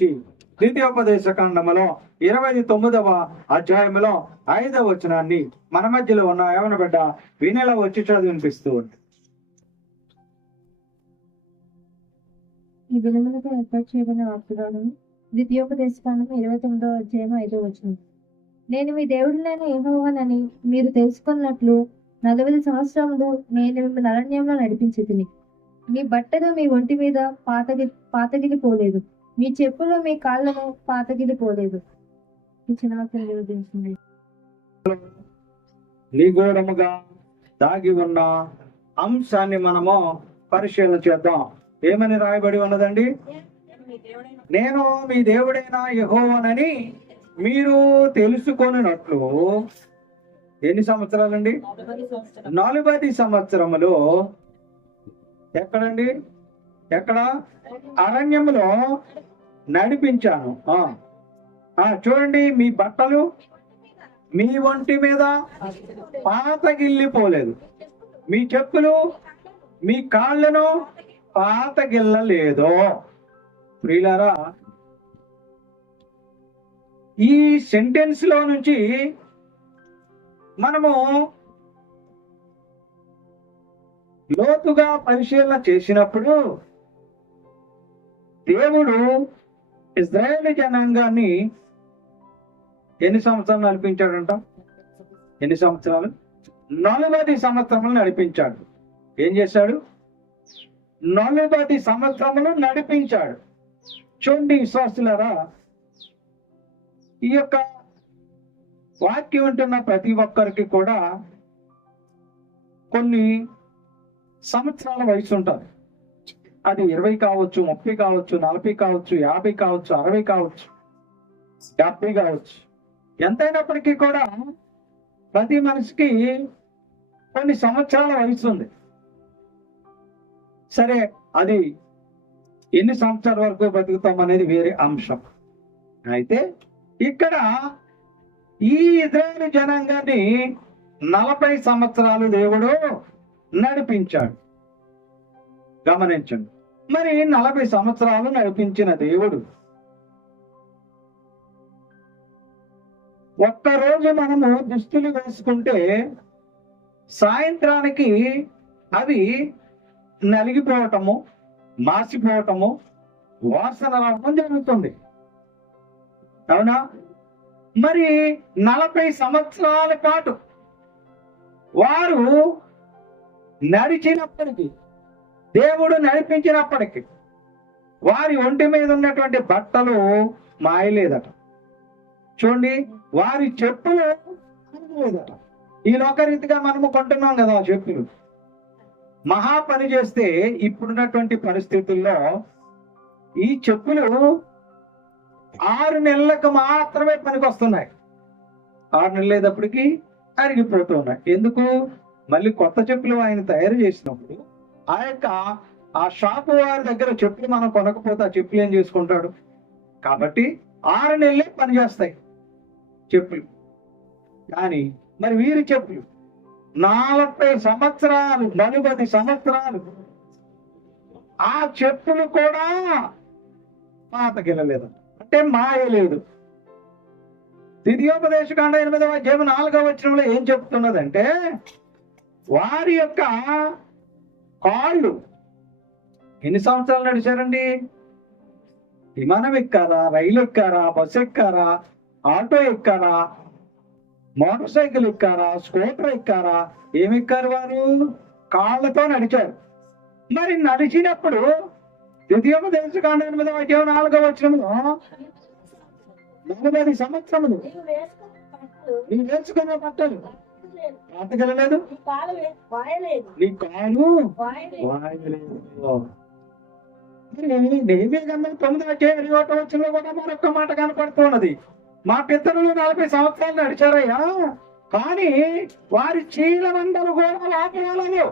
ద్వితీయోపదేశ కాండములో 29వ అధ్యాయంలో 5వ వచనాన్ని మన మధ్యలో ఉన్న యవన బిడ్డ వినేలా వచ్చి చదివినిపిస్తూ ఉంది. ఈ దినములకు ఏర్పాటు చేయబడిన వాగ్దానం ద్వితీయోపదేశ కాండము 29వ అధ్యాయం 5వ వచనం. నేను మీ దేవుడినైన యెహోవానని మీరు తెలుసుకున్నట్లు 40 సంవత్సరములు నేను మిమ్మల్ని అరణ్యంలో నడిపించితిని. మీ బట్టలు మీ ఒంటి మీద పాతగిలిపోలేదు, మీ చెప్పులు మీ కాళ్ళను పాతగిలిపోలేదు. ఈ చిన్న వాక్యం నివేదించండి. నిగూఢముగా దాగి ఉన్న అంశాన్ని మనము పరిశీలన చేద్దాం. ఏమని రాయబడి ఉన్నదండి? నేను మీ దేవుడైన యెహోవానని మీరు తెలుసుకొనినట్లు. ఎన్ని సంవత్సరాలండి? 40 సంవత్సరములు. ఎక్కడండి? ఎక్కడ? అరణ్యములో నడిపించాను. చూడండి, మీ బట్టలు మీ ఒంటి మీద పాతగిల్లిపోలేదు, మీ చెప్పులు మీ కాళ్ళను పాతగిల్లలేదు. ప్రియులారా, ఈ సెంటెన్స్ లో నుంచి మనము లోతుగా పరిశీలన చేసినప్పుడు దేవుడు ఇశ్రాయేలు జనాంగాన్ని ఎన్ని సంవత్సరాలు నడిపించాడంట? ఎన్ని సంవత్సరాలు? 40 సంవత్సరములు నడిపించాడు. ఏం చేశాడు? 40 సంవత్సరములు నడిపించాడు. చూడండి విశ్వాసులారా, ఈ యొక్క వాక్యం ఉంటున్న ప్రతి ఒక్కరికి కూడా కొన్ని సంవత్సరాల వయసు ఉంటుంది. అది 20 కావచ్చు, 30 కావచ్చు, 40 కావచ్చు, 50 కావచ్చు, 60 కావచ్చు, 70 కావచ్చు. ఎంతైనప్పటికీ కూడా ప్రతి మనిషికి కొన్ని సంవత్సరాల వయసు ఉంది. సరే, అది ఎన్ని సంవత్సరాల వరకు బతుకుతాం అనేది వేరే అంశం. అయితే ఇక్కడ ఈ ఇశ్రాయేలు జనాంగాన్ని 40 సంవత్సరాలు దేవుడు నడిపించాడు. గమనించండి. మరి 40 సంవత్సరాలు నడిపించిన దేవుడు ఒక్కరోజు మనము దుస్తులు వేసుకుంటే సాయంత్రానికి అవి నలిగిపోవటము, మాసిపోవటము, వాసన రావటం జరుగుతుంది. అవునా? మరి 40 సంవత్సరాల పాటు వారు నడిచినప్పటికీ, దేవుడు నడిపించినప్పటికీ వారి ఒంటి మీద ఉన్నటువంటి బట్టలు మాయలేదట. చూడండి, వారి చెప్పులు లేదట. ఈ లోకరీతిగా మనము కొంటున్నాం కదా చెప్పులు. మహా పని చేస్తే ఇప్పుడున్నటువంటి పరిస్థితుల్లో ఈ చెప్పులు 6 నెలలకు మాత్రమే పనికి వస్తున్నాయి. 6 నెలలేటప్పటికి అరిగిపోతూ ఉన్నాయి. ఎందుకు? మళ్ళీ కొత్త చెప్పులు ఆయన తయారు చేసినప్పుడు ఆ షాపు వారి దగ్గర చెప్పులు మనం కొనకపోతే ఆ చెప్పులు ఏం చేసుకుంటాడు? కాబట్టి 6 నెలలే పనిచేస్తాయి చెప్పులు. కానీ మరి వీరి చెప్పులు 40 సంవత్సరాలు, 40 సంవత్సరాలు ఆ చెప్పులు కూడా పాతగిల్లలేదు, అంటే మాయలేదు. ద్వితీయోపదేశ కాండ 8వ అధ్యాయం 4వ వచనంలో ఏం చెప్తున్నదంటే, వారి యొక్క కాళ్ళు ఎన్ని సంవత్సరాలు నడిచారండి? విమానం ఎక్కారా, రైలు ఎక్కారా, బస్సు ఎక్కారా, ఆటో ఎక్కారా, మోటార్ సైకిల్ ఎక్కారా, స్కూటర్ ఎక్కారా? ఏమెక్కారు? వారు కాళ్ళతో నడిచారు. మరి నడిచినప్పుడు ద్వితీయోపదేశ కాండ 8వ అధ్యాయం 4వ వచనంలో 40 సంవత్సరములు నీవు వేసుకున్న బట్టలు పాతగలలేదు, నీ కాలు వాయలేదు. నెహెమ్యా గ్రంథం 9వ అధ్యాయం 21వ వచనంలో కూడా మరొక మాట కనపడుతున్నది. మా పితరులు 40 సంవత్సరాలు నడిచారయ్యా, కానీ వారి చీలమండలు కూడా లాభాలను.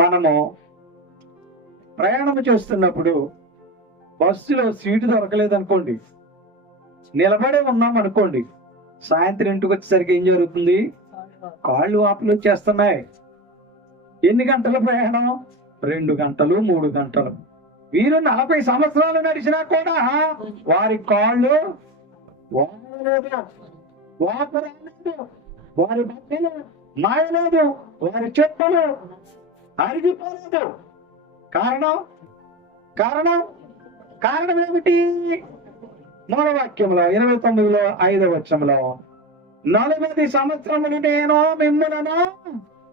మనము ప్రయాణం చేస్తున్నప్పుడు బస్సులో సీటు దొరకలేదు అనుకోండి, నిలబడే ఉన్నాం అనుకోండి, సాయంత్రం ఇంటికి వచ్చేసరికి ఏం జరుగుతుంది? కాళ్ళు వాపులు వచ్చేస్తున్నాయి. ఎన్ని గంటల ప్రయాణం? 2 గంటలు, 3 గంటలు. వీరు 40 సంవత్సరాలు నడిచినా కూడా వారి కాళ్ళు వాడలేదు, వాపు రాలేదు, వారి బట్టలు మాయలేదు, వారి చెప్పులు అరిగిపోలేదు. కారణం కారణం కారణం ఏమిటి? మూలవాక్యంలో 29లో 5వ వచనంలో 40 సంవత్సరములు నేను మిమ్మల్ని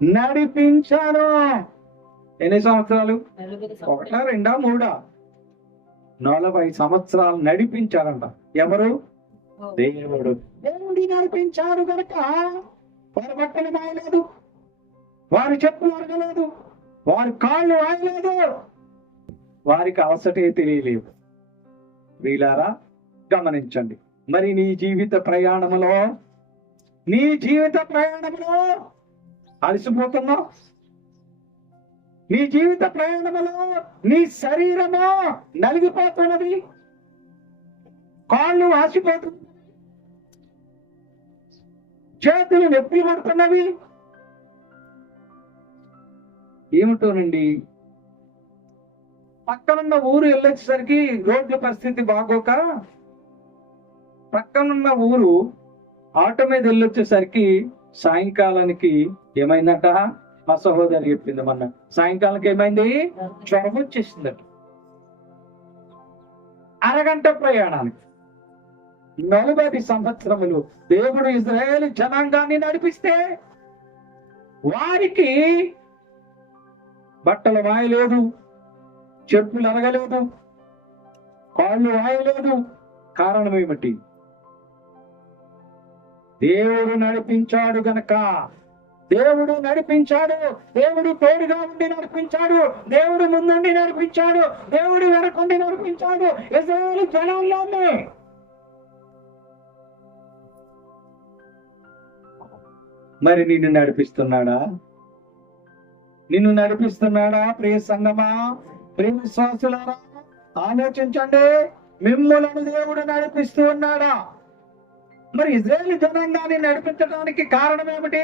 నడిపించాను. ఎన్ని సంవత్సరాలు? 1, 2, 3? 40 సంవత్సరాలు నడిపించారంట. ఎవరు? దేవుడు. దేవుడి నడిపించాడు కనుక వారి బట్టలు మాయలేదు, వారి చెప్పులు అరగలేదు, వారి కాళ్ళు వాయలేదు, వారికి అలసటే తెలియలేదు. వీలారా గమనించండి. మరి నీ జీవిత ప్రయాణంలో అలసిపోతున్నావు? నీ జీవిత ప్రయాణంలో నీ శరీరము నలిగిపోతున్నది, కాళ్ళు వాసిపోతున్నవి, చేతులు నొప్పి పడుతున్నవి. ఏమిటోనండి, పక్కనున్న ఊరు వెళ్ళొచ్చేసరికి రోడ్ల పరిస్థితి బాగోక పక్కనున్న ఊరు ఆటో మీద వెళ్ళొచ్చేసరికి సాయంకాలానికి ఏమైందట? మా సహోదరి చెప్పింది మొన్న. సాయంకాలానికి ఏమైంది? జ్వరం వచ్చేసిందట. అరగంట ప్రయాణానికి 40 సంవత్సరములు దేవుడు ఇజ్రాయేలు జనాంగాన్ని నడిపిస్తే వారికి బట్టలు వాయలేదు, చెప్పులు అరగలేదు, కాళ్ళు వాయలేదు. కారణం ఏమిటి? దేవుడు నడిపించాడు గనక. దేవుడు నడిపించాడు, దేవుడు తోడుగా ఉండి నడిపించాడు, దేవుడు ముందుండి నడిపించాడు, దేవుడు వెనకుండి నడిపించాడు ఇశ్రాయేలు జనాంగాన్ని. మరి నిన్ను నడిపిస్తున్నాడా? నిన్ను నడిపిస్తున్నాడా? ప్రియ సంగమా, ప్రియ విశ్వాసులారా, ఆలోచించండి. మిమ్ములను దేవుడు నడిపిస్తూ ఉన్నాడా? మరి ఇశ్రాయేలు జనాంగాన్ని నడిపించడానికి కారణం ఏమిటి?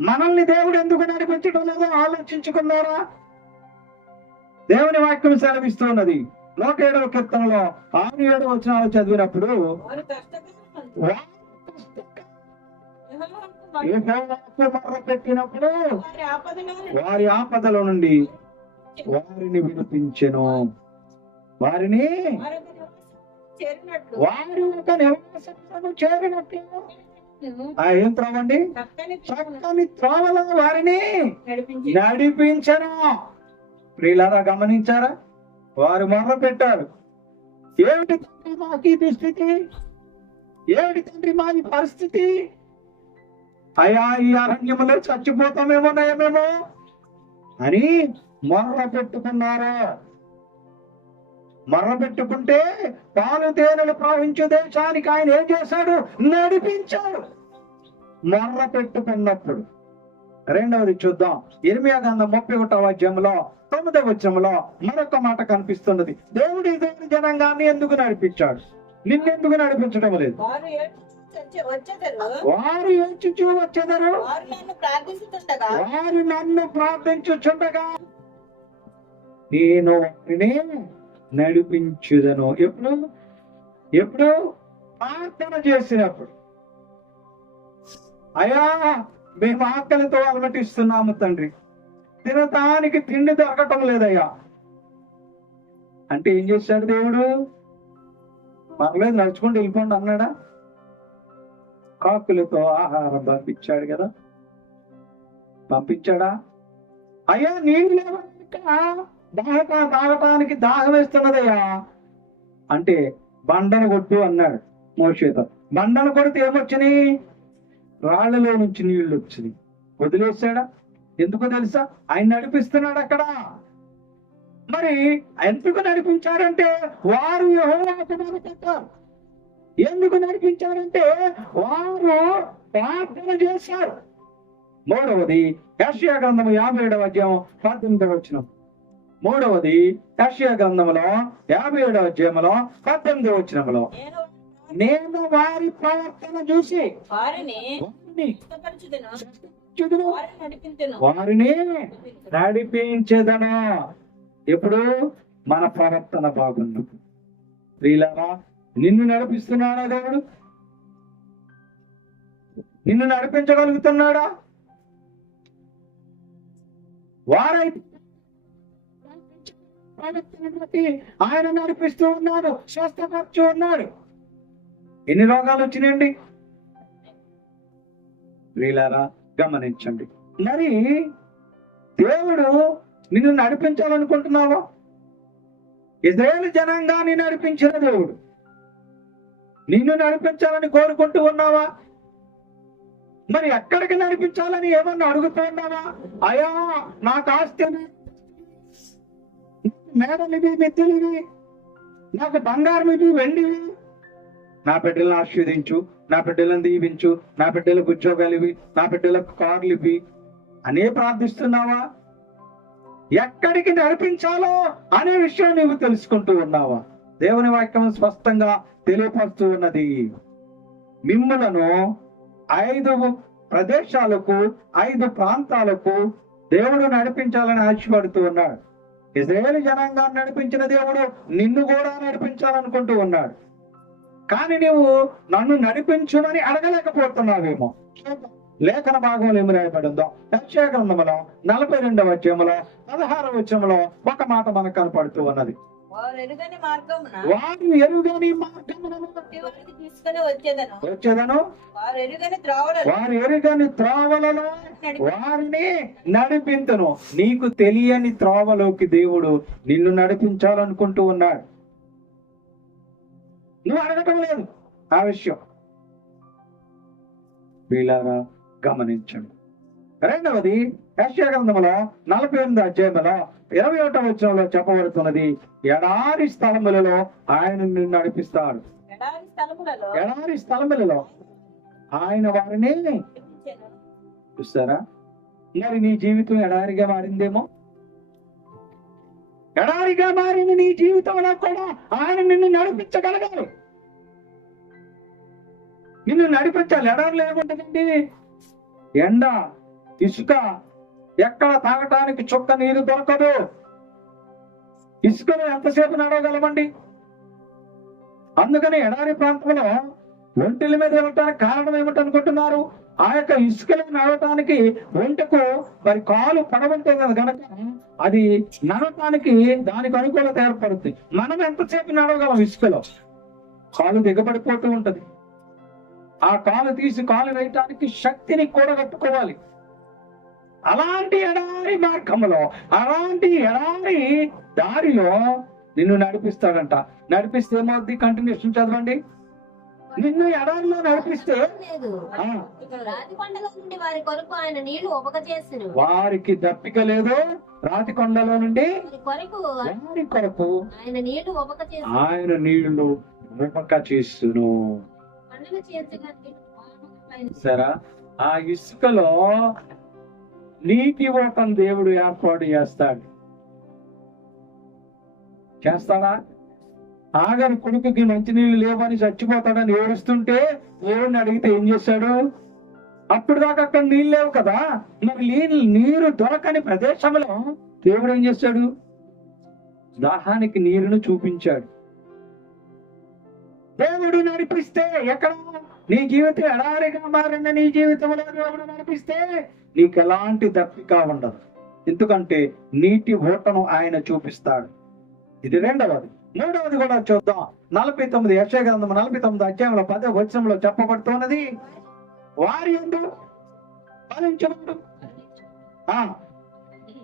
మనల్ని దేవుడు ఎందుకు నడిపించడం లేదో ఆలోచించుకున్నారా? దేవుని వాక్యం సెలవిస్తున్నది. 107వ కీర్తనలో 6-7 వచనాలు చదివినప్పుడు పెట్టినప్పుడు వారి ఆపదల నుండి వారిని విడిపించెను. వారిని వారి ఒక నివాసములను చేరినట్లు ఏం త్రోవండి? చక్కని త్రోవలో వారిని నడిపించను. ప్రియులారా గమనించారా? వారు మొర్ర పెట్టారు, ఏమిటి తండ్రి మాకు ఈ దుస్థితి, ఏమిటి తండ్రి మా ఈ పరిస్థితి, అయ్యా ఈ అరణ్యములో చచ్చిపోతామేమో నయమేమో అని మొర్ర పెట్టుకున్నారు. మొర్ర పెట్టుకుంటే పాలు తేనెలు ప్రవహించే దేశానికి ఆయన ఏం చేశాడు? నడిపించాడు. మొర్ర పెట్టుకున్నప్పుడు. రెండవది చూద్దాం. ఇర్మియా గ్రంథం 31వ అధ్యాయంలో 9వ వచనంలో మరొక మాట కనిపిస్తున్నది. దేవుడు ఇశ్రాయేలు జనాంగాన్ని ఎందుకు నడిపించాడు? నిన్నెందుకు నడిపించడం లేదు? వారు ఏడ్చుచూ వచ్చెదరు, వారు నన్ను ప్రార్థించుచుండగా నేను వారిని నడిపించుదను. ఎప్పుడు ప్రార్థన చేసినప్పుడు. అయ్యా మేము ఆకలితో అలమటిస్తున్నాము తండ్రి, తినటానికి తిండి దొరకటం లేదయ్యా అంటే ఏం చేశాడు దేవుడు? పర్లేదు నడుచుకుంటూ వెళ్ళిపోండి అన్నాడా? కాకులతో ఆహారం పంపించాడు కదా. పంపించాడా? అయ్యా నీళ్ళు తాగటానికి దాహం వేస్తున్నదయ్యా అంటే బండను కొట్టు అన్నాడు మోషేతో. బండను కొడితే ఏమొచ్చినాయి? రాళ్లలో నుంచి నీళ్లు వచ్చినాయి. వదిలేశాడా? ఎందుకో తెలుసా? ఆయన నడిపిస్తున్నాడు అక్కడ. మరి ఎందుకు నడిపించారంటే వారు యెహోవాకు మొరపెట్టారు. ఎందుకు నడిపించారంటే వారు ప్రార్థన చేశారు. మూడవది యెషయా గ్రంథము 57వ అధ్యాయం 18వ వచనం. మూడవది యెషయా గ్రంథములో 57వ అధ్యాయంలో 18వ వచనంలో నేను వారి ప్రవర్తన చూసి వారిని నడిపించుదును, వారిని నడిపించేదను. ఎప్పుడు? మన ప్రవర్తన బాగున్నప్పుడు. ప్రియులారా, నిన్ను నడిపిస్తున్నాడా దేవుడు? నిన్ను నడిపించగలుగుతున్నాడా? వారైతే ఆయన నడిపిస్తూ ఉన్నాడు, స్వస్థపరుచు ఉన్నాడు. ఎన్ని రోగాలు వచ్చినాయండి? ప్రియులారా, గమనించండి. మరి దేవుడు నిన్ను నడిపించాలనుకుంటున్నావా? ఇశ్రాయేలు జనాంగాన్ని నడిపించిన దేవుడు నిన్ను నడిపించాలని కోరుకుంటూ ఉన్నావా? మరి ఎక్కడికి నడిపించాలని ఏమన్నా అడుగుతూ ఉన్నావా? అయ్యా, నాకు ఆస్తి, మేడలివి, మెత్తులివి, నాకు బంగారం ఇవి, వెండివి, నా బిడ్డలను ఆశీర్వదించు, నా బిడ్డలను దీవించు, నా బిడ్డలకు ఉద్యోగాలు ఇవి, నా బిడ్డలకు కార్లు ఇవి అనే ప్రార్థిస్తున్నావా? ఎక్కడికి నడిపించాలో అనే విషయం నీవు తెలుసుకుంటూ ఉన్నావా? దేవుని వాక్యం స్పష్టంగా తెలియపరుస్తూ ఉన్నది. మిమ్ములను 5 ప్రదేశాలకు, 5 ప్రాంతాలకు దేవుడు నడిపించాలని ఆశపడుతూ ఉన్నాడు. ఇశ్రాయేలు జనాంగాన్ని నడిపించిన దేవుడు నిన్ను కూడా నడిపించాలనుకుంటూ ఉన్నాడు. కానీ నీవు నన్ను నడిపించుమని అడగలేకపోతున్నావేమో. లేఖన భాగంలో ఏమి రాయబడిందో యెషయా గ్రంథములో 42వ అధ్యాయములో 16వ వచనములో ఒక మాట మనకు కనపడుతూ ఉన్నది. వారు ఎరుగని మార్గమున వచ్చేదను, వారు ఎరుగని త్రోవలలో వారిని నడిపింతును. నీకు తెలియని త్రోవలోకి దేవుడు నిన్ను నడిపించాలనుకుంటూ ఉన్నాడు. నువ్వు అడగటం లేదు ఆ విషయం. వీళ్ళారా, గమనించండి. రెండవది, యెషయా గ్రంథములో 48వ అధ్యాయములో 21వ వచనంలో చెప్పబడుతున్నది, ఎడారి స్థలములలో ఆయన నిన్ను నడిపిస్తాడు. ఎడారి స్థలములలో ఆయన వారిని చూస్తారా? మరి నీ జీవితం ఎడారిగా మారిందేమో. ఎడారిగా మారిన నీ జీవితంలో కూడా ఆయన నిన్ను నడిపించగలగాలి. నిన్ను నడిపించాలి. ఎడారిలో ఏముంటుందండి? ఎండ, ఇసుక, ఎక్కడ తాగటానికి చుక్క నీరు దొరకదు. ఇసుకలో ఎంతసేపు నడవగలమండి? అందుకని ఎడారి ప్రాంతంలో ఒంటెల మీద వెళ్ళటానికి కారణం ఏమిటనుకుంటున్నారు? ఆ యొక్క ఇసుకలో నడవటానికి ఒంటెకు మరి కాలు పడవంటే కనుక అది నడవటానికి దానికి అనుకూలత ఏర్పడుతుంది. మనం ఎంతసేపు నడవగలం? ఇసుకలో కాలు దిగబడిపోతూ ఉంటది. ఆ కాలు తీసి కాలు వేయటానికి శక్తిని కూడగట్టుకోవాలి. అలాంటి ఎడారి మార్గంలో, అలాంటి ఎడారి దారిలో నిన్ను నడిపిస్తాడంట. నడిపిస్తే ఏమవుద్ది? కంటిన్యూషన్ చదవండి. నిన్ను ఎడారిలో నడిపిస్తే వారికి దప్పిక లేదు. రాతి కొండలో నుండి వారి కొరకు ఆయన నీళ్లు ఉపక చేస్తును. సరే, ఆ ఇసుకలో నీటి ఓటం దేవుడు ఏర్పాటు చేస్తాడా? ఆగని కొడుకుకి మంచినీళ్ళు లేవని చచ్చిపోతాడని ఏడుస్తుంటే దేవుడిని అడిగితే ఏం చేశాడు? అప్పుడు దాకా అక్కడ నీళ్ళు లేవు కదా. మరి నీరు దొరకని ప్రదేశంలో దేవుడు ఏం చేశాడు? దాహానికి నీరును చూపించాడు. దేవుడు నడిపిస్తే ఎక్కడ? నీ జీవితం ఎడారిగా మారిన నీ జీవితంలో దేవుడు నడిపిస్తే నీకు ఎలాంటి దప్పిక ఉండదు. ఎందుకంటే నీటి ఓటను ఆయన చూపిస్తాడు. ఇది రెండవది. మూడవది కూడా చూద్దాం. 49 యెషయా గ్రంథం 49వ అధ్యాయంలో 10వ వచనంలో చెప్పబడుతున్నది, వారి యందు ఫలించువాడు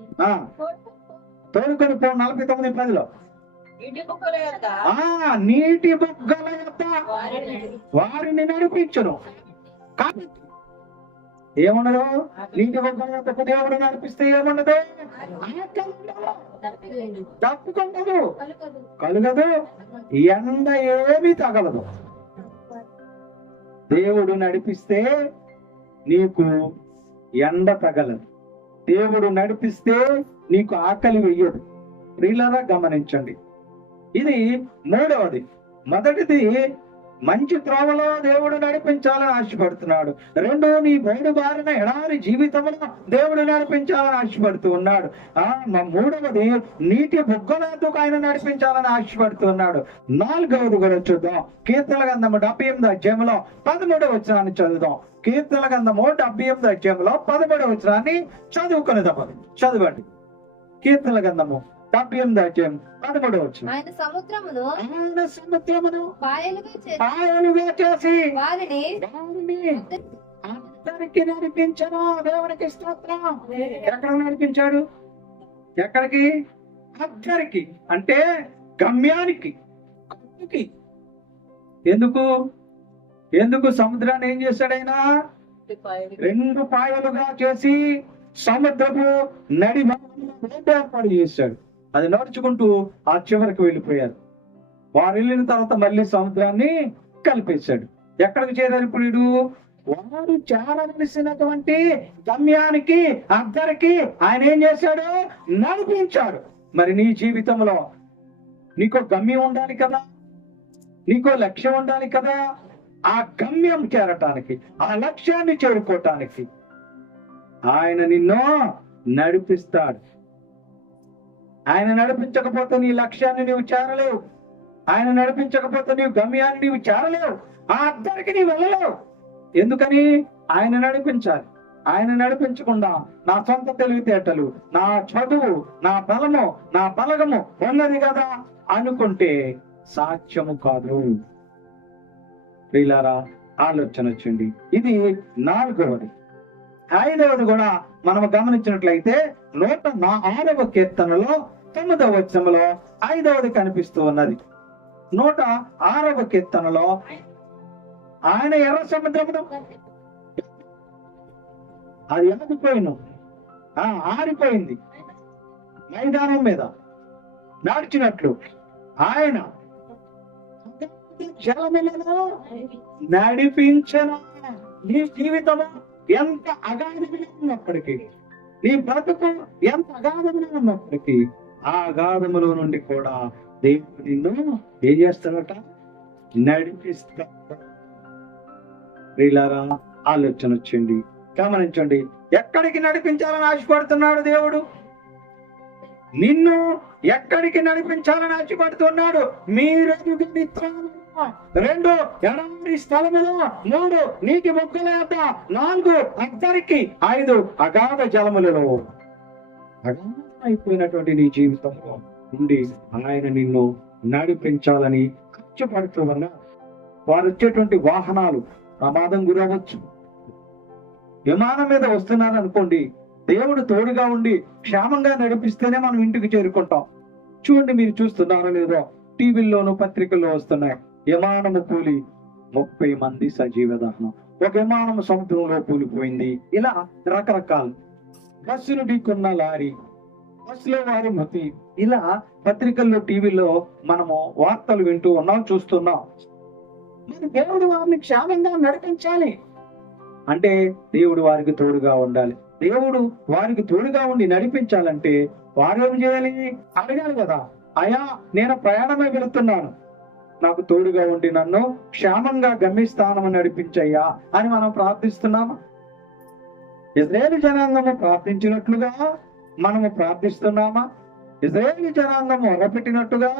తోడుకొని పో. 49:10లో నీటి బుగ్గల యొద్ద వారిని నడిపించును. కాబట్టి ఏముండదు? నీటి బుగ్గల యొద్దకు దేవుడు నడిపిస్తే ఏముండదు? తప్పుకుండదు, కలుగదు, ఎండ ఏమీ తగలదు. దేవుడు నడిపిస్తే నీకు ఎండ తగలదు. దేవుడు నడిపిస్తే నీకు ఆకలి వెయ్యదు. ప్రియులారా, గమనించండి. ఇది మూడవది. మొదటిది మంచి త్రోవలో దేవుడు నడిపించాలని ఆశపడుతున్నాడు. రెండు, నీ బయట బారిన ఎడారి జీవితంలో దేవుడు నడిపించాలని ఆశపడుతూ ఉన్నాడు. మూడవది, నీటి బుగ్గలతో ఆయన నడిపించాలని ఆశపడుతూ ఉన్నాడు. నాలుగవది కూడా చూద్దాం. కీర్తన గ్రంథము 78వ అధ్యాయంలో 13వ వచనాన్ని చదువుదాం. కీర్తన గ్రంథము 78వ అధ్యాయంలో 13వ వచనాన్ని చదవండి. కీర్తన గ్రంథము 78వ అధ్యాయం 13వ వచనం. ఆయన సముద్రమును పాయలుగా చేసి వారిని అందరికి నడిపించను. దేవునికి స్తోత్రం. ఎక్కడ నడిపించాడు? ఎక్కడికి? అందరికి అంటే గమ్యానికి. ఎందుకు సముద్రాన్ని ఏం చేశాడు ఆయన? రెండు పాయలుగా చేసి సముద్రపు నడి ఏర్పాటు చేశాడు. అది నడుచుకుంటూ ఆ చివరికి వెళ్ళిపోయారు. వారు వెళ్ళిన తర్వాత మళ్ళీ సముద్రాన్ని కలిపేశాడు. ఎక్కడికి చేరారు ఇప్పుడు? వారు చేరవలసినటువంటి గమ్యానికి, అద్దరికి ఆయన ఏం చేశాడు? నడిపించాడు. మరి నీ జీవితంలో నీకో గమ్యం ఉండాలి కదా, నీకో లక్ష్యం ఉండాలి కదా. ఆ గమ్యం చేరటానికి, ఆ లక్ష్యాన్ని చేరుకోవటానికి ఆయన నిన్ను నడిపిస్తాడు. ఆయన నడిపించకపోతే నీ లక్ష్యాన్ని నీవు చేరలేవు. ఆయన నడిపించకపోతే నీవు గమ్యాన్ని నీవు చేరలేవు. ఆ అద్దరికి నీవు వెళ్ళలేవు. ఎందుకని? ఆయన నడిపించాలి. ఆయన నడిపించకుండా నా సొంత తెలివితేటలు, నా చదువు, నా బలము, నా బలగము ఉన్నది కదా అనుకుంటే సాధ్యము కాదు. ప్రియులారా, ఆలోచన వచ్చింది. ఇది నాలుగవది. ఐదవది కూడా మనం గమనించినట్లయితే 106వ కీర్తనలో 9వ వచనంలో ఐదవది కనిపిస్తూ ఉన్నది. 106వ కీర్తనలో ఆయన ఎర్ర సముద్రమును అది ఆరిపోయింది, మైదానం మీద నడిచినట్లు ఆయన జలములను నడిపించను. నీ జీవితము ఎంత అగాధంగా ఉన్నప్పటికీ, నీ బ్రతుకు ఎంత అగాధంగా ఉన్నప్పటికీ, ఆ అగాధములో నుండి కూడా దేవుడు నిన్ను ఏం చేస్తాడట? నడిపిస్తాడు. ప్రియులారా, ఆలోచన వచ్చింది. గమనించండి, ఎక్కడికి నడిపించాలని ఆశపడుతున్నాడు దేవుడు? నిన్ను ఎక్కడికి నడిపించాలని ఆశపడుతున్నాడు? మీరు 2 ఎడారి స్థలములో, 3 నీటి బుగ్గల యొద్ద, 4 అద్దరికి, 5 అగాధ జలములలో. అయిపోయినటువంటి నీ జీవితంలో నుండి ఆయన నిన్ను నడిపించాలని కష్టపడుతూ ఉన్నా. వారు వచ్చేటువంటి వాహనాలు ప్రమాదం గురవచ్చు. విమానం మీద వస్తున్నారు అనుకోండి, దేవుడు తోడుగా ఉండి క్షేమంగా నడిపిస్తేనే మనం ఇంటికి చేరుకుంటాం. చూడండి, మీరు చూస్తున్నారో లేదో, టీవీల్లోనూ పత్రికల్లో వస్తున్నాయి. విమానము కూలి 30 మంది సజీవ దహనం, ఒక విమానం సముద్రంలో కూలిపోయింది. ఇలా రకరకాలు. బస్సును ఢీకొన్న లారీ, బస్సులో వారి మతి. ఇలా పత్రికల్లో, టీవీలో మనము వార్తలు వింటూ ఉన్నాం, చూస్తున్నాం. మరి దేవుడు వారిని క్షేమంగా నడిపించాలి అంటే దేవుడు వారికి తోడుగా ఉండాలి. దేవుడు వారికి తోడుగా ఉండి నడిపించాలంటే వారు ఏం చేయాలి? అడగాలి కదా, అయ్యా నేను ప్రయాణమే వెళుతున్నాను, నాకు తోడుగా ఉండి నన్ను క్షేమంగా గమ్యస్థానము నడిపించయ్యా అని మనం ప్రార్థిస్తున్నామా? ఇజ్రాయేలు జనాంగము ప్రార్థించినట్లుగా మనము ప్రార్థిస్తున్నామా? ఇజ్రాయేలు జనాంగం మొరపెట్టినట్టుగా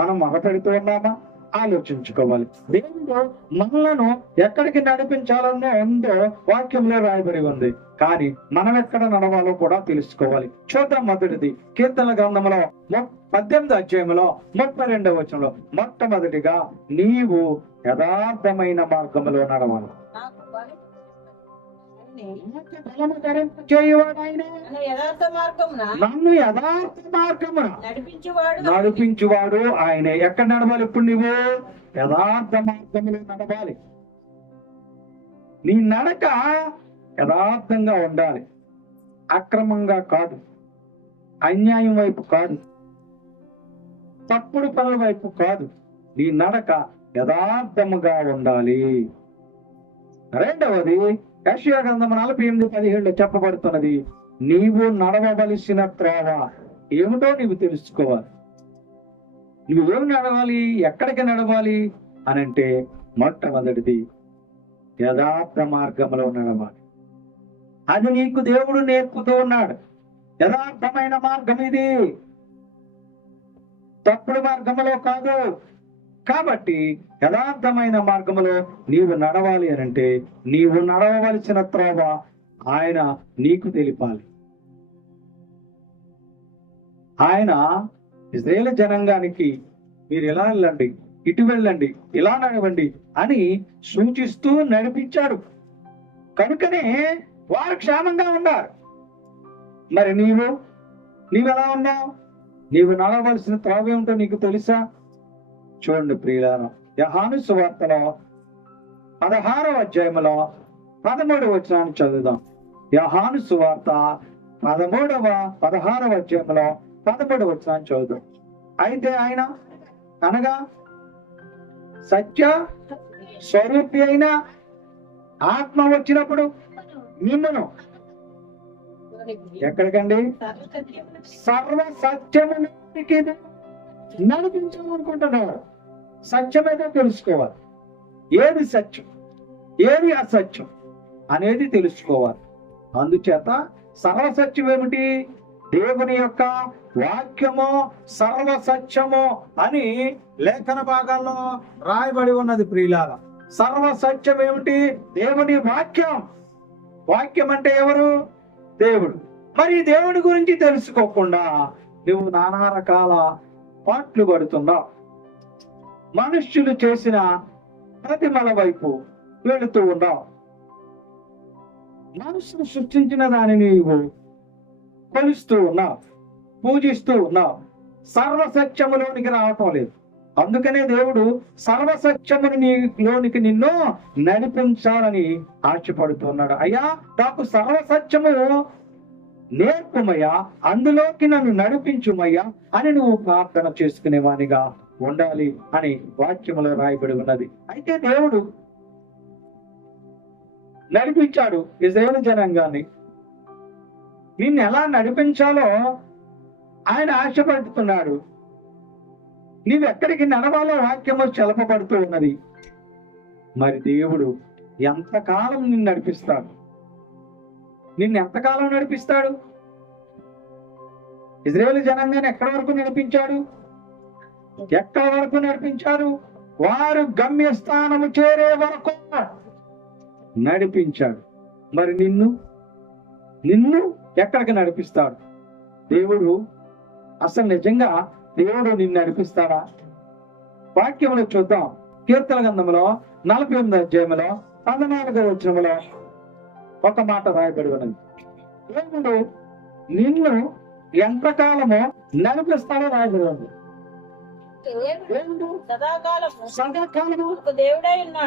మనం మొరపెడుతూ ఉన్నామా? ఆలోచించుకోవాలి. దేవుడు మనలను ఎక్కడికి నడిపించాలన్నో ఉందో వాక్యంలో రాయబడి ఉంది. కానీ మనం ఎక్కడ నడవాలో కూడా తెలుసుకోవాలి. చూద్దాం. మొదటిది కీర్తన గ్రంథంలో 18వ అధ్యాయంలో 32వ వచనంలో, మొట్టమొదటిగా నీవు యథార్థమైన మార్గంలో నడవాలి. నన్ను యథార్థ మార్గమున నడిపించువాడు ఆయనే. ఎక్కడ నడవాలి ఇప్పుడు? నువ్వు యథార్థ మార్గంలో నడవాలి. నీ నడక యథార్థంగా ఉండాలి. అక్రమంగా కాదు, అన్యాయం వైపు కాదు, తప్పుడు పనుల వైపు కాదు. నీ నడక యథార్థముగా ఉండాలి. రెండవది యెషయా గ్రంథం 48:17 చెప్పబడుతున్నది, నీవు నడవవలసిన త్రోవ ఏమిటో నీవు తెలుసుకోవాలి. నువ్వేమి నడవాలి, ఎక్కడికి నడవాలి అనంటే మొట్టమొదటిది యథార్థ మార్గంలో నడవాలి. అది నీకు దేవుడు నేర్పుతూ ఉన్నాడు. యథార్థమైన మార్గం ఇది, తప్పుడు మార్గంలో కాదు. కాబట్టి యథార్థమైన మార్గంలో నీవు నడవాలి అనంటే నీవు నడవవలసిన త్రోవ ఆయన నీకు తెలిపాలి. ఆయన ఇశ్రాయేలు జనాంగానికి మీరు ఇలా వెళ్ళండి, ఇటు వెళ్ళండి, ఇలా నడవండి అని సూచిస్తూ నడిపించాడు. కనుకనే వారు క్షేమంగా ఉన్నారు. మరి నీవెలా ఉన్నావు? నీవు నడవలసిన త్రోవ ఏమిటో నీకు తెలుసా? చూడండి ప్రియులారా, యోహాను సువార్తలో 16వ అధ్యాయంలో 13వ వచనాన్ని చదువుదాం. యోహాను సువార్త 16వ అధ్యాయంలో 13వ వచనాన్ని చదువుదాం. అయితే ఆయన అనగా సత్య స్వరూపి అయిన ఆత్మ వచ్చినప్పుడు మిమ్మను ఎక్కడికండి? సర్వ సత్యమునికి నడిపించాలనుకుంటున్నాడు. సత్యం ఏదో తెలుసుకోవాలి. ఏది సత్యం, ఏది అసత్యం అనేది తెలుసుకోవాలి. అందుచేత సర్వసత్యం ఏమిటి? దేవుని యొక్క వాక్యము సర్వసత్యము అని లేఖన భాగాల్లో రాయబడి ఉన్నది. ప్రియులారా, సర్వసత్యం ఏమిటి? దేవుని వాక్యం. వాక్యం అంటే ఎవరు? దేవుడు. మరి దేవుడి గురించి తెలుసుకోకుండా నువ్వు నానా రకాల పాట్లు పడుతున్నావు. మనుష్యులు చేసిన ప్రతిమల వైపు వెళుతూ ఉన్నావు. మనుషులు సృష్టించిన దానిని నీవు కొలుస్తూ ఉన్నావు, పూజిస్తూ ఉన్నావు. సర్వసత్యములోనికి రావటం లేదు. అందుకనే దేవుడు సర్వసత్యములోనికి నిన్ను నడిపించాలని ఆశపడుతున్నాడు. అయ్యా, నాకు సర్వసత్యము నేర్పుమయ్యా, అందులోకి నన్ను నడిపించుమయ్యా అని నువ్వు ప్రార్థన చేసుకునేవానిగా ఉండాలి అని వాక్యములో రాయబడి ఉన్నది. అయితే దేవుడు నడిపించాడు ఇశ్రాయేలు జనాంగాన్ని. నిన్ను ఎలా నడిపించాలో ఆయన ఆశపడుతున్నాడు. నీవెక్కడికి నడవాలో వాక్యము చెలపబడుతూ ఉన్నది. మరి దేవుడు ఎంతకాలం నిన్ను నడిపిస్తాడు? నిన్ను ఎంతకాలం నడిపిస్తాడు? ఇశ్రాయేలు జనాంగాన్ని ఎక్కడి వరకు నడిపించాడు? ఎక్కడి వరకు నడిపించారు? వారు గమ్యస్థానము చేరే వరకు నడిపించాడు. మరి నిన్ను ఎక్కడికి నడిపిస్తాడు దేవుడు? అసలు నిజంగా దేవుడు నిన్ను నడిపిస్తాడా? వాక్యములో చూద్దాం. కీర్తన గ్రంథంలో 48వ అధ్యాయంలో 14వ వచనంలో ఒక మాట రాయబడి ఉన్నది. దేవుడు నిన్ను ఎంతకాలమో నడిపిస్తాడో రాయబడి ఉంది. దేవుడు సదాకాలము సదాకాలము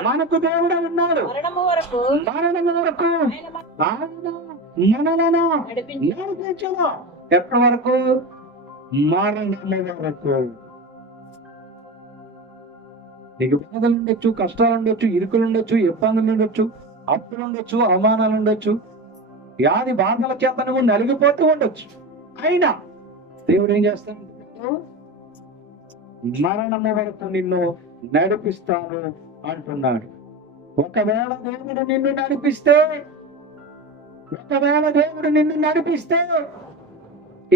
మనకు దేవుడై ఉన్నాడు. మరణము వరకు ఆయన మనలను నడిపించును. ఎప్పటి వరకు? మరణము వరకు. నీకు బాధలు ఉండొచ్చు, కష్టాలు ఉండొచ్చు, ఇరుకులు ఉండొచ్చు, ఇబ్బందులు ఉండొచ్చు, అప్పులు ఉండొచ్చు, అవమానాలు ఉండొచ్చు, వ్యాధి బాధల చేత నువ్వు నలిగిపోతూ ఉండొచ్చు. అయినా దేవుడు ఏం చేస్తాడు? మరణము వరకు నిన్ను నడిపిస్తాను అంటున్నాడు. ఒకవేళ దేవుడు నిన్ను నడిపిస్తే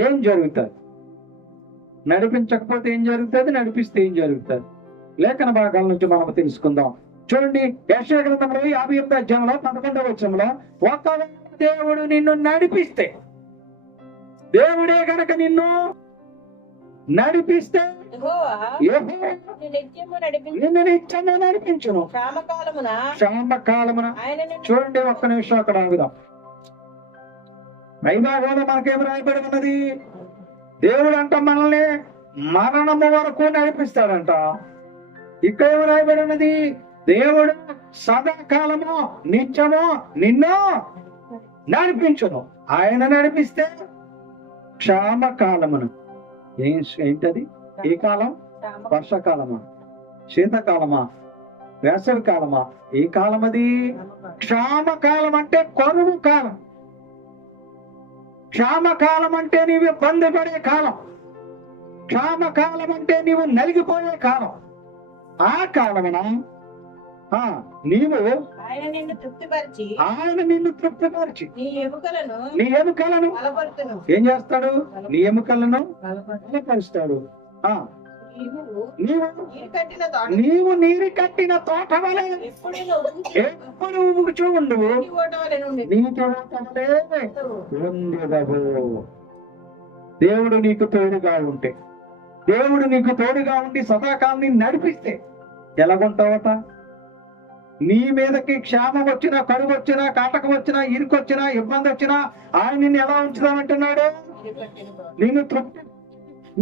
ఏం జరుగుతుంది? నడిపించకపోతే ఏం జరుగుతుంది? నడిపిస్తే ఏం జరుగుతుంది? లేఖన భాగాల నుంచి మనం తెలుసుకుందాం. చూడండి, యెషయా గ్రంథంలో 58వ అధ్యాయంలో 11వ వచనంలో, ఒకవేళ దేవుడు నిన్ను నడిపిస్తే, దేవుడే గనక నిన్ను నడిపిస్తే నిన్ను నిత్యము నడిపించును. క్షామకాలమున. చూడండి, ఒక్క నిమిషం అక్కడ ఆగుదాం. బైబిల్లో మనకేమి రాయబడి ఉన్నది? దేవుడు అంట మనల్ని మరణము వరకు నడిపిస్తాడంట. ఇక్కడ ఏమి రాయబడి ఉన్నది? దేవుడు సదాకాలము నిత్యము నిన్ను నడిపించును. ఆయన నడిపిస్తే క్షామకాలమును. ఏంటది? ఏ కాలం? వర్షాకాలమా? శీతకాలమా? వేసవి కాలమా? ఏ కాలం అది? క్షామకాలం అంటే కరువు కాలం. క్షామకాలం అంటే నీవు ఇబ్బంది పడే కాలం. క్షామకాలం అంటే నీవు నలిగిపోయే కాలం. ఆ కాలమున నీవు ఆయన నిన్ను తృప్తిపరిచి ఆయన నిన్ను తృప్తిపరిచి నీ ఎముకలను నీ ఎముకలను బలపరుతును. ఏం చేస్తాడు? నీ ఎముకలను బలపరుస్తాడు. నీవు నీవు నీరు కట్టిన తోట నీవు నీరు కట్టిన తోట వలె ఎప్పుడు నువ్వు ఎప్పుడు ఊగుచూ ఉండువు, నీటి ఓట వలె నుండి నీటి ఓట వలె ఉండెదవు. దేవుడు నీకు తోడుగా ఉంటే, దేవుడు నీకు తోడుగా ఉండి సదాకాలం నడిపిస్తే ఎలాగుంటావట? నీ మీదకి క్షేమం వచ్చినా, కరువు వచ్చినా, కాటకం వచ్చినా, ఇరుకొచ్చినా, ఇబ్బంది వచ్చినా ఆయన నిన్ను ఎలా ఉంచుతామంటున్నాడు? నీరు కట్టిన తోట. నిన్ను తృప్తి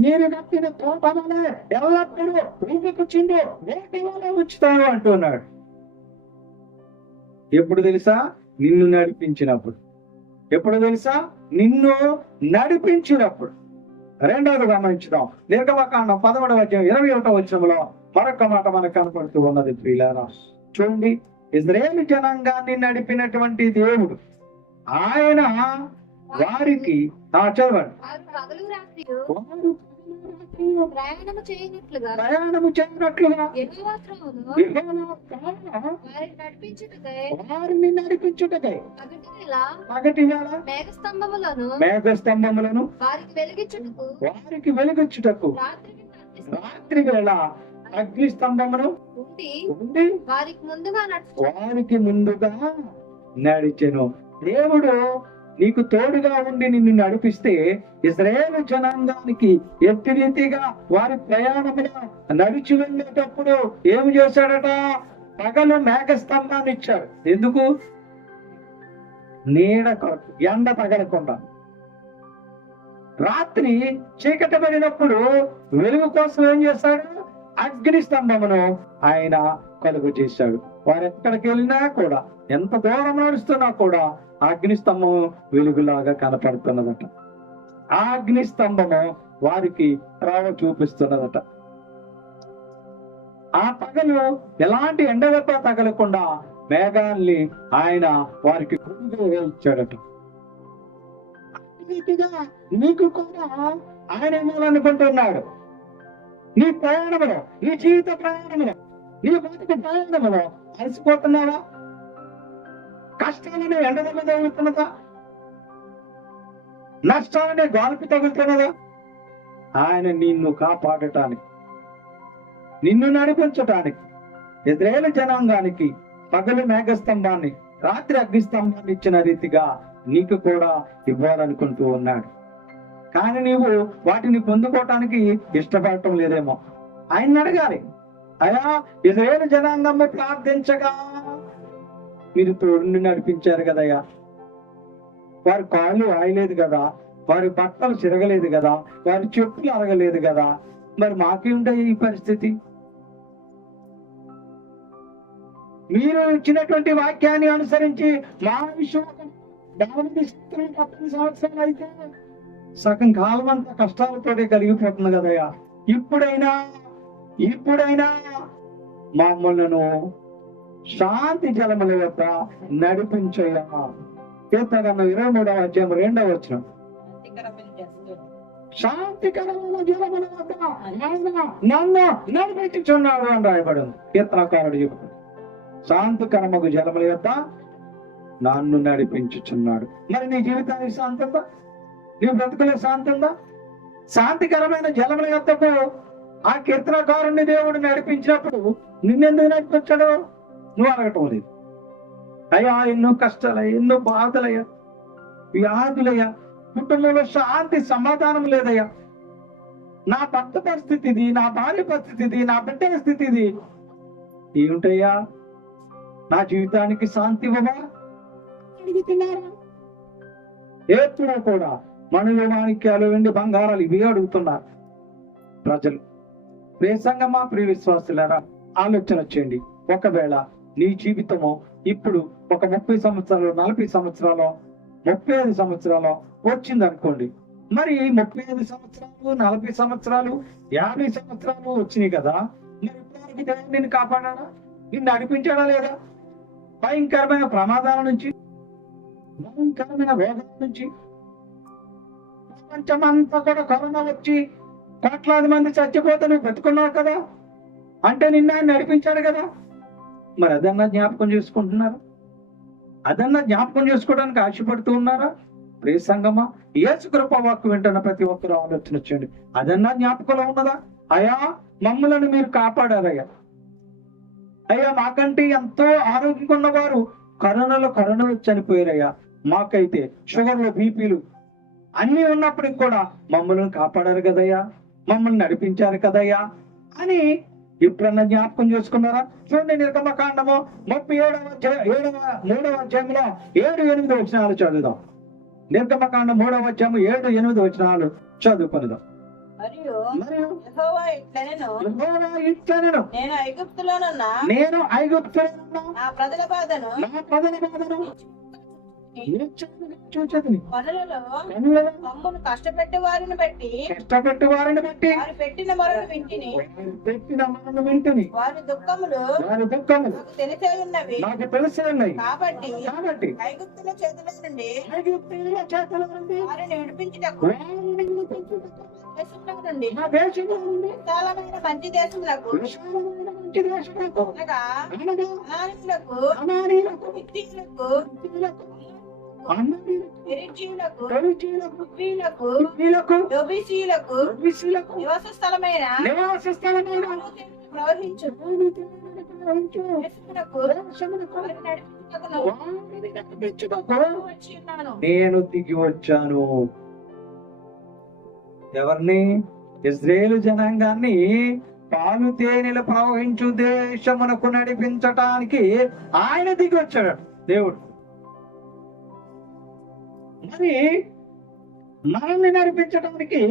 నీరు కట్టిన తోట వలె ఎల్లప్పుడూ ఊపికొచ్చిండు వేటి వలె ఉంచుతాడు అంటున్నాడు. ఎప్పుడు తెలుసా? నిన్ను నడిపించినప్పుడు. ఎప్పుడు తెలుసా? నిన్ను నడిపించినప్పుడు. రెండవది గమనించుదాం. నిర్గమకాండం 11వ అధ్యాయం 21వ వచనంలో మరొక మాట మనకు కనపడుతూ ఉన్నది. ప్రియులారా చూడండి, ఇశ్రాయేలు జనాంగాన్ని నడిపినటువంటి దేవుడు ఆయన వారికి చదవండి. వారు పగలు రాత్రియు వారు ప్రయాణము చేయనట్లుగా ప్రయాణము చేయనట్లుగా యెహోవా త్రోవను యెహోవా త్రోవ వారిని నడిపించుటకై వారిని నడిపించుటకై పగటి వేళ పగటి వేళ మేఘస్తంభములను మేఘస్తంభములను వారికి వెలిగించుటకు వారికి వెలుగొచ్చుటకు రాత్రి వేళ అగ్ని స్తంభమును ఉండి ఉండి వారికి ముందుగా నడుచు వారికి ముందుగా నడిచెను. దేవుడు నీకు తోడుగా ఉండి నిన్ను నడిపిస్తే ఇశ్రాయేలు జనాంగానికి ఎట్టి రీతిగా వారి ప్రయాణంలో నడిచి వెళ్ళేటప్పుడు ఏమి చేశాడట? పగలు మేఘస్తంభాన్ని ఇచ్చాడు. ఎందుకు? నీడ కొరకు, ఎండ తగలకుండా. రాత్రి చీకటి పడినప్పుడు వెలుగు కోసం ఏం చేశాడు? అగ్ని స్తంభమును ఆయన కలుగు చేశాడు. వారు ఎక్కడికి వెళ్ళినా కూడా, ఎంత దూరం నడుస్తున్నా కూడా అగ్ని స్తంభం వెలుగులాగా కనపడుతున్నదట. ఆ అగ్ని స్తంభము వారికి త్రోవ చూపిస్తున్నదట. ఆ పగలు ఎలాంటి ఎండదెబ్బ తగలకుండా మేఘాల్ని ఆయన వారికి గుడిగా ఇచ్చాడట. నీకు కూడా ఆయన ఏమనుకుంటున్నాడు? నీ ప్రయాణంలో, నీ జీవిత ప్రయాణంలో, నీ బతుకు ప్రయాణంలో అలసిపోతున్నావా? కష్టాలనే ఎండదెబ్బ తగులుతున్నదా? నష్టాలనే గాలిపి తగులుతున్నదా? ఆయన నిన్ను కాపాడటానికి, నిన్ను నడిపించటానికి ఇశ్రాయేలు జనాంగానికి పగలు మేఘస్తంభాన్ని, రాత్రి అగ్నిస్తంభాన్ని ఇచ్చిన రీతిగా నీకు కూడా ఇవ్వాలనుకుంటూ ఉన్నాడు. కానీ నీవు వాటిని పొందుకోవటానికి ఇష్టపడటం లేదేమో. ఆయన అడగాలి, అయ్యా ఇశ్రాయేలు జనాంగము ప్రార్థించగా మీరు తోడుని నడిపించారు కదయ్యా, వారి కాళ్ళు ఆయలేదు కదా, వారి బట్టలు చిరగలేదు కదా, వారి చెప్పులు అరగలేదు కదా, మరి మాకేమిటాయి ఈ పరిస్థితి? మీరు ఇచ్చినటువంటి వాక్యాన్ని అనుసరించి మా విషయం 40 సంవత్సరాలు అయితే సగం కాలం అంతా కష్టాలతోనే కలిగిపోతుంది కదయ్యా. ఇప్పుడైనా మమ్మల్ని శాంతి జలముల యొక్క నడిపించయ్యా. కీర్తన 23వ అధ్యాయం 2వ వచనం. శాంతికరమైన జలముల వద్ద నన్ను నడిపించుచున్నాడు అని రాయబడింది. కీర్తనకారుడు చెప్తాడు, శాంతికరమగు జలముల యొద్ద నన్ను నడిపించుచున్నాడు. మరి నీ జీవితానికి శాంతంగా, నీ బ్రతుకులే శాంతంగా? శాంతికరమైన జలముల యొద్దకు ఆ కీర్తనకారుని దేవుడు నడిపించినప్పుడు నిన్నెందుకు నడిపించాడు? నువ్వు అడగటం లేదు. అయ్యా ఎన్నో కష్టాలయ్యా, ఎన్నో బాధలయ్యా, వ్యాధులయ్యా, కుటుంబంలో శాంతి సమాధానం లేదయ్యా, నా భర్త పరిస్థితి ఇది, నా భార్య పరిస్థితి ఇది, నా బిడ్డ స్థితి ఇది, ఏమిటయ్యా నా జీవితానికి శాంతి ఇవ్వవా అడుగుతున్నారా? ఎప్పుడూ కూడా మనులు మాణిక్యాలు వెండి బంగారాలు ఇవే అడుగుతున్నారు ప్రజలు. ప్రియ సంగమా, ప్రియ విశ్వాసులారా, ఆలోచన చేయండి. ఒకవేళ నీ జీవితము ఇప్పుడు ఒక 30 సంవత్సరాలు, 40 సంవత్సరాలు, 35 సంవత్సరాలు వచ్చిందనుకోండి. మరి 35 సంవత్సరాలు, 40 సంవత్సరాలు, 50 సంవత్సరాలు వచ్చినాయి కదా, మరి ఇప్పటివరకు దేవుడు నిన్ను కాపాడా? నిన్ను నడిపించాడా లేదా? భయంకరమైన ప్రమాదాల నుంచి, భయంకరమైన రోగాల నుంచి, ప్రపంచమంతా కూడా కరోనా వచ్చి కోట్లాది మంది చచ్చిపోతే నువ్వు బ్రతుకున్నావు కదా, అంటే నిన్ను ఆయన నడిపించాడు కదా. మరి అదన్నా జ్ఞాపకం చేసుకుంటున్నారా? అదన్నా జ్ఞాపకం చేసుకోవడానికి ఆశపడుతూ ఉన్నారా? ప్రియ సంగమా, యేసు కృప వాక్కు వింటున్న ప్రతి ఒక్కరు ఆలోచన చేయండి. అదన్నా జ్ఞాపకంలో ఉన్నదా? అయ్యా మమ్మలను మీరు కాపాడారయ్యా. అయ్యా మాకంటే ఎంతో ఆరోగ్యంగా ఉన్నవారు కరోనా చనిపోయారయ్యా. మాకైతే షుగర్లు, బీపీలు అన్ని ఉన్నప్పటికి కూడా మమ్మల్ని కాపాడారు కదయ్యా, మమ్మల్ని నడిపించారు కదయ్యా అని ఎప్పుడన్నా జ్ఞాపకం చేసుకున్నారా? చూడండి, నిర్గమకాండము 3వ అధ్యాయంలో 7-8 వచనాలు చదువుదాం. నిర్గమకాండం 3వ అధ్యాయం 7-8 వచనాలు చదువుకునిదాం. మరియు మరియు యెహోవా ఇట్లనెను, యెహోవా ఇట్లనెను, నేను ఐగుప్తులోనున్న నా ప్రజల బాధను చూచదుని. పనులలో తమ్మును కష్టపెట్టే వారిని బట్టి వారు పెట్టిన మొరను వింటిని. వారి దుఃఖములు నాకు తెలిసే ఉన్నవి. కాబట్టి ఐగుప్తుల చేతుల నుండి వారిని విడిపించుటకు దేశంలో నుండి విశాలమైన మంచి దేశములకు అనగా అనానీయులకు, హిత్తీయులకు, పెరిజీయులకు, యెబూసీయులకు నివాస స్థలమైన ప్రవహించు నేను దిగి వచ్చాను. ఎవరిని? ఇజ్రాయేలు జనాంగాన్ని పాలు తేనెలు ప్రవహించు దేశమునకు నడిపించటానికి ఆయన దిగి వచ్చాడు దేవుడు. మరి మనల్ని నడిపించడానికి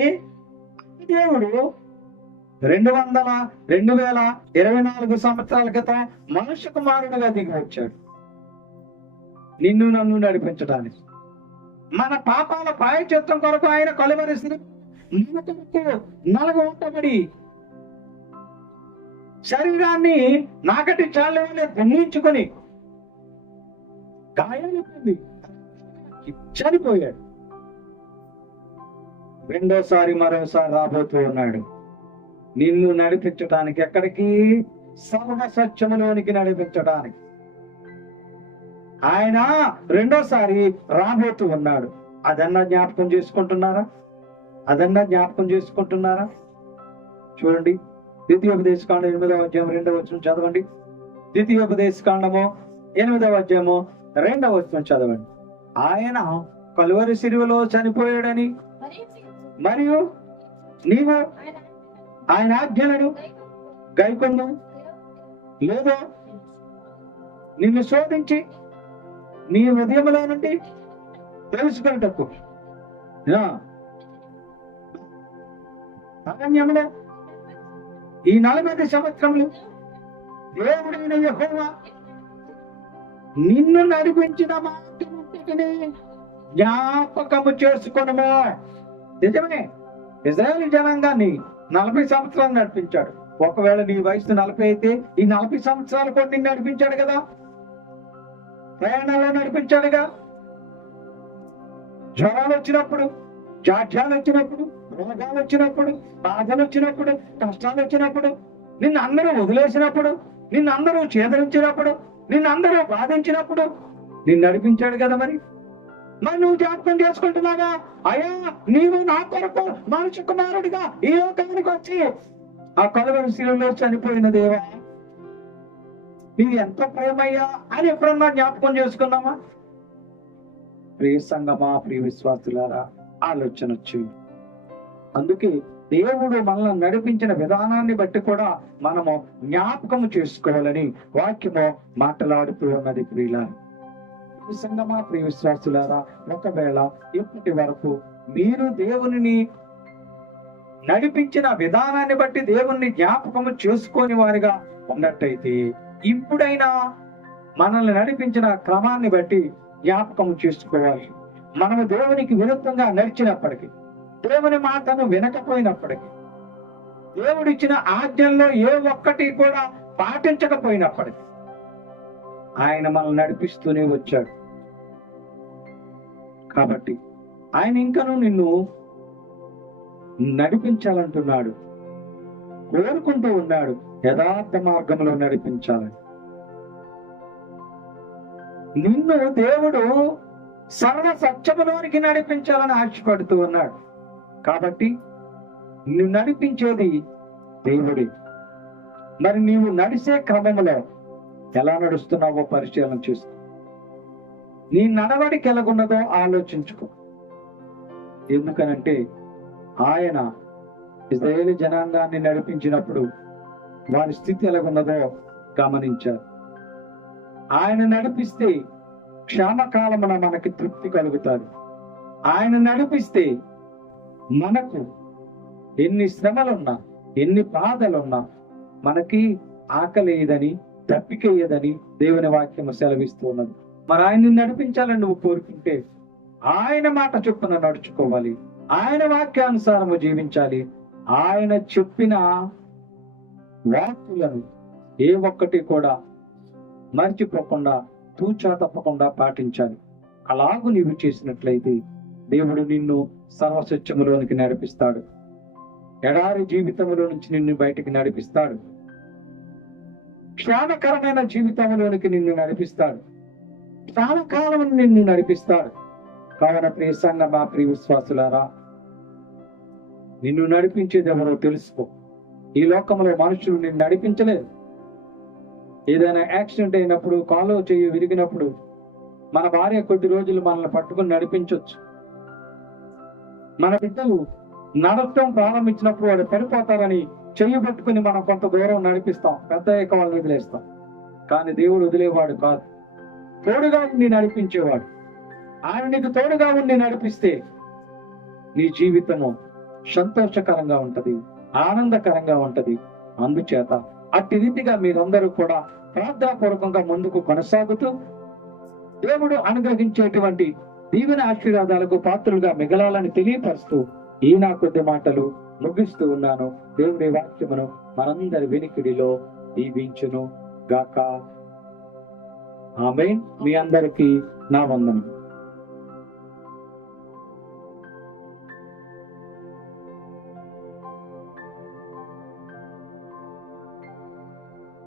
దేవుడు 2024 సంవత్సరాల క్రితం మనుష్య కుమారుడుగా దిగి వచ్చాడు నిన్ను నన్ను నడిపించడానికి. మన పాపాల ప్రాయశ్చిత్తం కొరకు ఆయన కలువరి నలగొట్టబడి శరీరాన్ని నాకటి చాలే దండించుకొని గాయాలు పొంది చనిపోయాడు. మరోసారి రాబోతూ ఉన్నాడు నిన్ను నడిపించడానికి. ఎక్కడికి? సర్వసత్యములోనికి నడిపించడానికి ఆయన రెండోసారి రాబోతూ ఉన్నాడు. అదన్నా జ్ఞాపకం చేసుకుంటున్నారా? చూడండి, ద్వితీయోపదేశకాండం 8వ అధ్యాయం 2వ వచనం చదవండి. ద్వితీయోపదేశకాండము 8వ అధ్యాయము 2వ వచనం చదవండి. ఆయన కలువరి సిలువలో చనిపోయాడని మరియు నీవు ఆయన ఆజ్ఞలను గైకొందు లేదో నిన్ను శోధించి నీ హృదయంలో నుండి తెలుసుకున్నటకు అరణ్యంలో ఈ 40 సంవత్సరములు దేవుడైన యెహోవా నిన్ను నడిపించిన మాటని జ్ఞాపకము చేసుకొనుము. నిజమే, ఇజ్రాయేలు జనాంగాన్ని 40 సంవత్సరాలు నడిపించాడు. ఒకవేళ నీ వయసు 40 అయితే ఈ 40 సంవత్సరాలు కూడా నిన్ను నడిపించాడు కదా, ప్రయాణాల్లో నడిపించాడుగా. జ్వరాలు వచ్చినప్పుడు, జాడ్యాలు వచ్చినప్పుడు, రోగాలు వచ్చినప్పుడు, బాధలు వచ్చినప్పుడు, కష్టాలు వచ్చినప్పుడు, నిన్ను అందరూ వదిలేసినప్పుడు, నిన్ను అందరూ చేదరించినప్పుడు, నిన్ను అందరూ బాధించినప్పుడు నిన్ను నడిపించాడు కదా. మరి నువ్వు జ్ఞాపకం చేసుకుంటున్నావా? అయ్యా నీవు నా కొరకు మనుష్య కుమారుడిగా ఈ లోకానికి వచ్చి ఆ కలువరి శిలువలో చనిపోయిన దేవా నీవు ఎంత ప్రేమయ్యా అని ఎప్పుడన్నా జ్ఞాపకం చేసుకున్నామా? ప్రియ సంగమా, ప్రియ విశ్వాసులారా, ఆలోచన వచ్చింది. అందుకే దేవుడు మనల్ని నడిపించిన విధానాన్ని బట్టి కూడా మనము జ్ఞాపకము చేసుకోవాలని వాక్యము మాట్లాడుతూ ఉన్నది. ప్రియులారా, సంగమా, ప్రియ విశ్వాసులారా, ఒకవేళ ఇప్పటి వరకు మీరు దేవుని నడిపించిన విధానాన్ని బట్టి దేవుణ్ణి జ్ఞాపకము చేసుకొని వారిగా ఉన్నట్టయితే ఇప్పుడైనా మనల్ని నడిపించిన క్రమాన్ని బట్టి జ్ఞాపకము చేసుకోవాలి. మనము దేవునికి విరుద్ధంగా నడిచినప్పటికీ, దేవుని మాటను వినకపోయినప్పటికీ, దేవుడిచ్చిన ఆజ్ఞల్లో ఏ ఒక్కటి కూడా పాటించకపోయినప్పటికీ ఆయన మనల్ని నడిపిస్తూనే వచ్చాడు. కాబట్టి ఆయన ఇంకనూ నిన్ను నడిపించాలంటున్నాడు, కోరుకుంటూ ఉన్నాడు యథార్థ మార్గంలో నడిపించాలని. నిన్ను దేవుడు సర్వ సత్యములోనికి నడిపించాలని ఆశపడుతూ ఉన్నాడు. కాబట్టి నిన్ను నడిపించేది దేవుడే. మరి నీవు నడిచే క్రమంలో ఎలా నడుస్తున్నావో పరిశీలన చేసుకో. నీ నడవడికి ఎలాగున్నదో ఆలోచించుకో. ఎందుకనంటే ఆయన ఇశ్రాయేలు జనాంగాన్ని నడిపించినప్పుడు వారి స్థితి ఎలాగున్నదో గమనించారు. ఆయన నడిపిస్తే క్షామకాలమున మనకి తృప్తి కలుగుతారు. ఆయన నడిపిస్తే మనకు ఎన్ని శ్రమలున్నా ఎన్ని బాధలున్నా మనకి ఆకలేయదని దప్పికేయదని దేవుని వాక్యము సెలవిస్తూ ఉన్నది. మరి ఆయన్ని నడిపించాలని నువ్వు కోరుకుంటే ఆయన మాట చొప్పున నడుచుకోవాలి, ఆయన వాక్యానుసారము జీవించాలి. ఆయన చెప్పిన వాక్కులను ఏ ఒక్కటి కూడా మర్చిపోకుండా తూచా తప్పకుండా పాటించాలి. అలాగూ నీవు చేసినట్లయితే దేవుడు నిన్ను సర్వసత్యములోనికి నడిపిస్తాడు. ఎడారి జీవితంలో నుంచి నిన్ను బయటికి నడిపిస్తాడు. క్షేమకరమైన జీవితంలోనికి నిన్ను నడిపిస్తాడు. క్షేమకాలం నిన్ను నడిపిస్తాడు. కావున ప్రియ సంగమా, ప్రియ విశ్వాసులారా, నిన్ను నడిపించేది ఎవరో తెలుసుకో. ఈ లోకంలో మనుషులు నిన్ను నడిపించలేదు. ఏదైనా యాక్సిడెంట్ అయినప్పుడు, కాలో చెయ్యి విరిగినప్పుడు మన భార్య కొద్ది రోజులు మనల్ని పట్టుకుని నడిపించవచ్చు. మన బిడ్డలు నడవటం ప్రారంభించినప్పుడు వాడు పడిపోతారని చెయ్యి పట్టుకుని మనం కొంత దూరం నడిపిస్తాం, పెద్ద అయ్యాక వాళ్ళని వదిలేస్తాం. కానీ దేవుడు వదిలేవాడు కాదు, తోడుగా ఉండి నడిపించేవాడు. ఆయన నీకు తోడుగా ఉండి నడిపిస్తే నీ జీవితము సంతోషకరంగా ఉంటది, ఆనందకరంగా ఉంటది. అందుచేత అట్టి రీతిగా మీరందరూ కూడా ప్రార్థనాపూర్వకంగా ముందుకు కొనసాగుతూ దేవుడు అనుగ్రహించేటువంటి దీవెన ఆశీర్వాదాలకు పాత్రలుగా మిగలాలని తెలియపరుస్తూ ఈ నా కొద్ది మాటలు ముగిస్తూ ఉన్నాను. దేవుడి వాక్యమును మనందరి వెనికిడిలో దీవించును గాక. ఆమేన్. మీ అందరికీ నా వందనం.